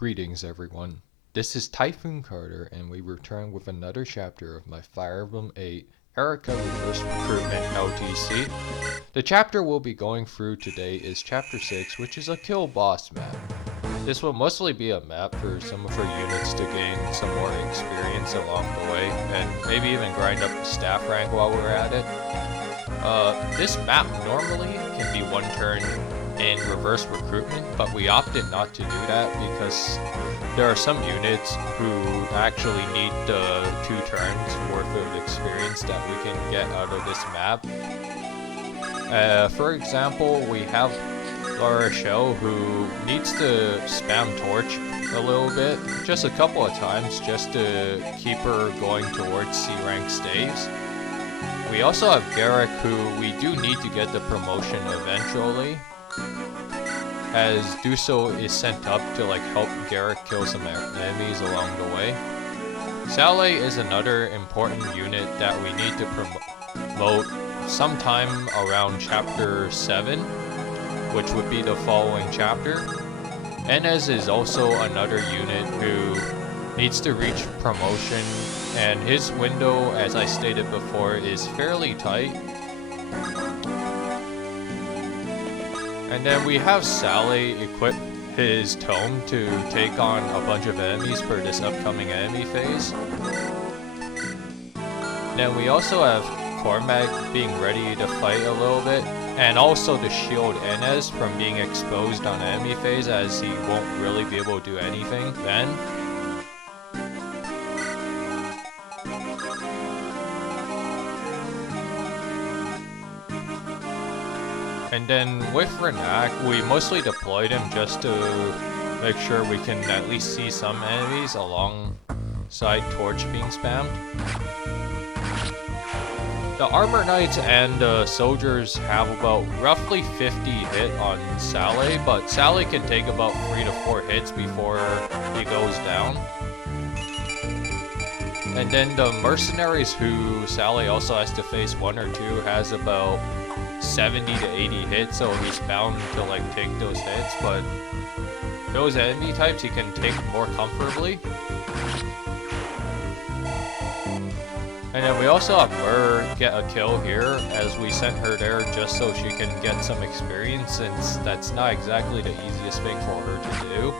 Greetings everyone, this is Typhoon Carter and we return with another chapter of my Fire Emblem 8 Eirika Reverse Recruitment LTC. The chapter we'll be going through today is Chapter 6, which is a kill boss map. This will mostly be a map for some of our units to gain some more experience along the way, and maybe even grind up the staff rank while we're at it. This map normally can be one turn in reverse recruitment, but we opted not to do that because there are some units who actually need the 2 turns worth of experience that we can get out of this map. For example, we have Laura Shell who needs to spam torch a little bit, just a couple of times, just to keep her going towards C rank staves. We also have Garrick who we do need to get the promotion eventually, as do so is sent up to help Garrick kill some enemies along the way. Saleh is another important unit that we need to promote sometime around chapter 7, which would be the following chapter. Enes is also another unit who needs to reach promotion, and his window, as I stated before, is fairly tight. And then we have Saleh equip his tome to take on a bunch of enemies for this upcoming enemy phase. Then we also have Pwnage being ready to fight a little bit, and also to shield Enes from being exposed on enemy phase, as he won't really be able to do anything then. And then with Renak, we mostly deployed him just to make sure we can at least see some enemies alongside Torch being spammed. The Armor Knights and the Soldiers have about roughly 50 hit on Saleh, but Saleh can take about 3 to 4 hits before he goes down. And then the Mercenaries, who Saleh also has to face 1 or 2, has about 70 to 80 hits, so he's bound to take those hits, but those enemy types he can take more comfortably. And then we also have Mur get a kill here, as we sent her there just so she can get some experience, since that's not exactly the easiest thing for her to do.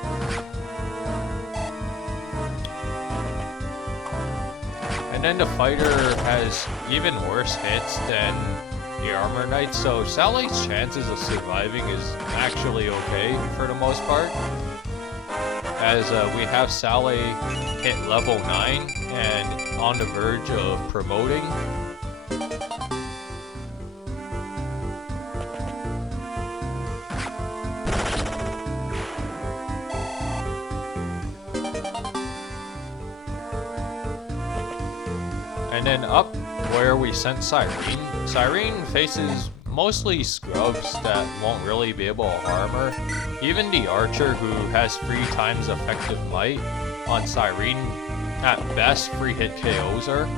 And then the fighter has even worse hits than the Armor Knight, so Saleh's chances of surviving is actually okay for the most part, as we have Saleh hit level 9 and on the verge of promoting. And then up where we sent Cyrene. Cyrene faces mostly scrubs that won't really be able to harm her. Even the Archer, who has 3 times effective might on Cyrene, at best 3 hit KOs her.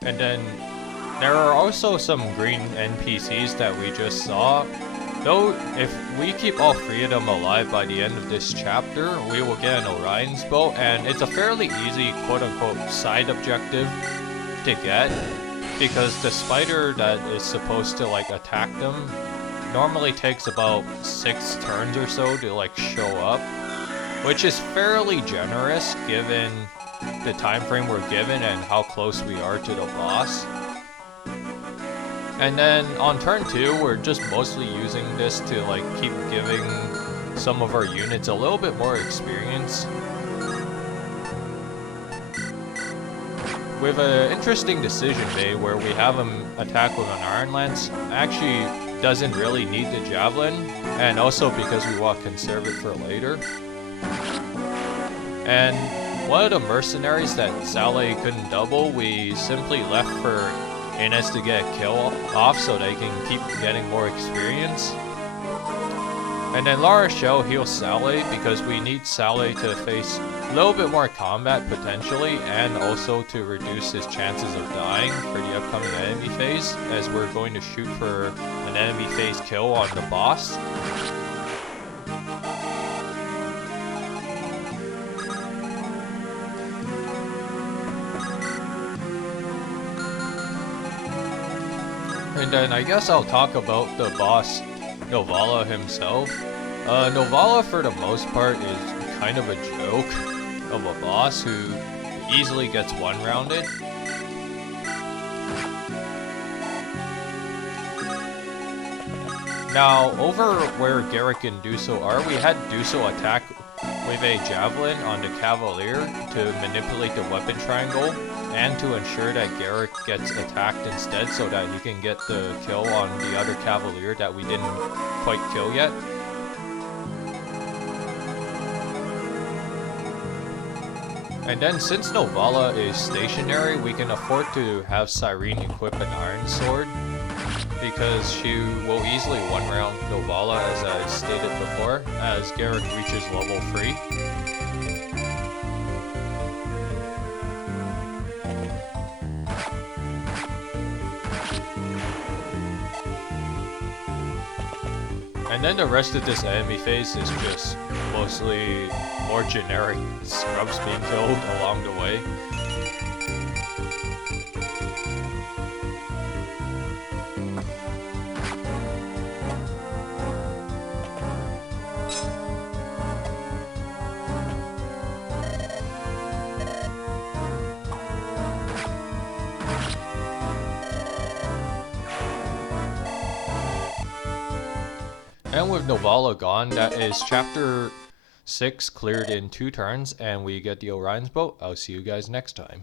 And then there are also some green NPCs that we just saw. Though if we keep all 3 of them alive by the end of this chapter, we will get an Orion's bow, and it's a fairly easy quote-unquote side objective to get, because the spider that is supposed to attack them normally takes about 6 turns or so to show up, which is fairly generous given the time frame we're given and how close we are to the boss. And then on turn 2, we're just mostly using this to keep giving some of our units a little bit more experience. We have an interesting decision made where we have him attack with an Iron Lance. Actually doesn't really need the Javelin, and also because we want to conserve it for later. And one of the mercenaries that Saleh couldn't double, we simply left for in us to get a kill off so they can keep getting more experience. And then La Rochelle heals Saleh because we need Saleh to face a little bit more combat potentially, and also to reduce his chances of dying for the upcoming enemy phase, as we're going to shoot for an enemy phase kill on the boss. And then I guess I'll talk about the boss Novala himself. Novala for the most part is kind of a joke of a boss who easily gets one-rounded. Now, over where Garrick and Duso are, we had Duso attack with a javelin on the Cavalier to manipulate the weapon triangle, and to ensure that Garrick gets attacked instead so that he can get the kill on the other Cavalier that we didn't quite kill yet. And then since Novala is stationary, we can afford to have Cyrene equip an Iron Sword, because she will easily one-round Novala, as I stated before, as Garrick reaches level 3. And then the rest of this enemy phase is just mostly more generic scrubs being killed along the way. And with Novala gone, that is chapter 6 cleared in 2 turns, and we get the Orion's boat. I'll see you guys next time.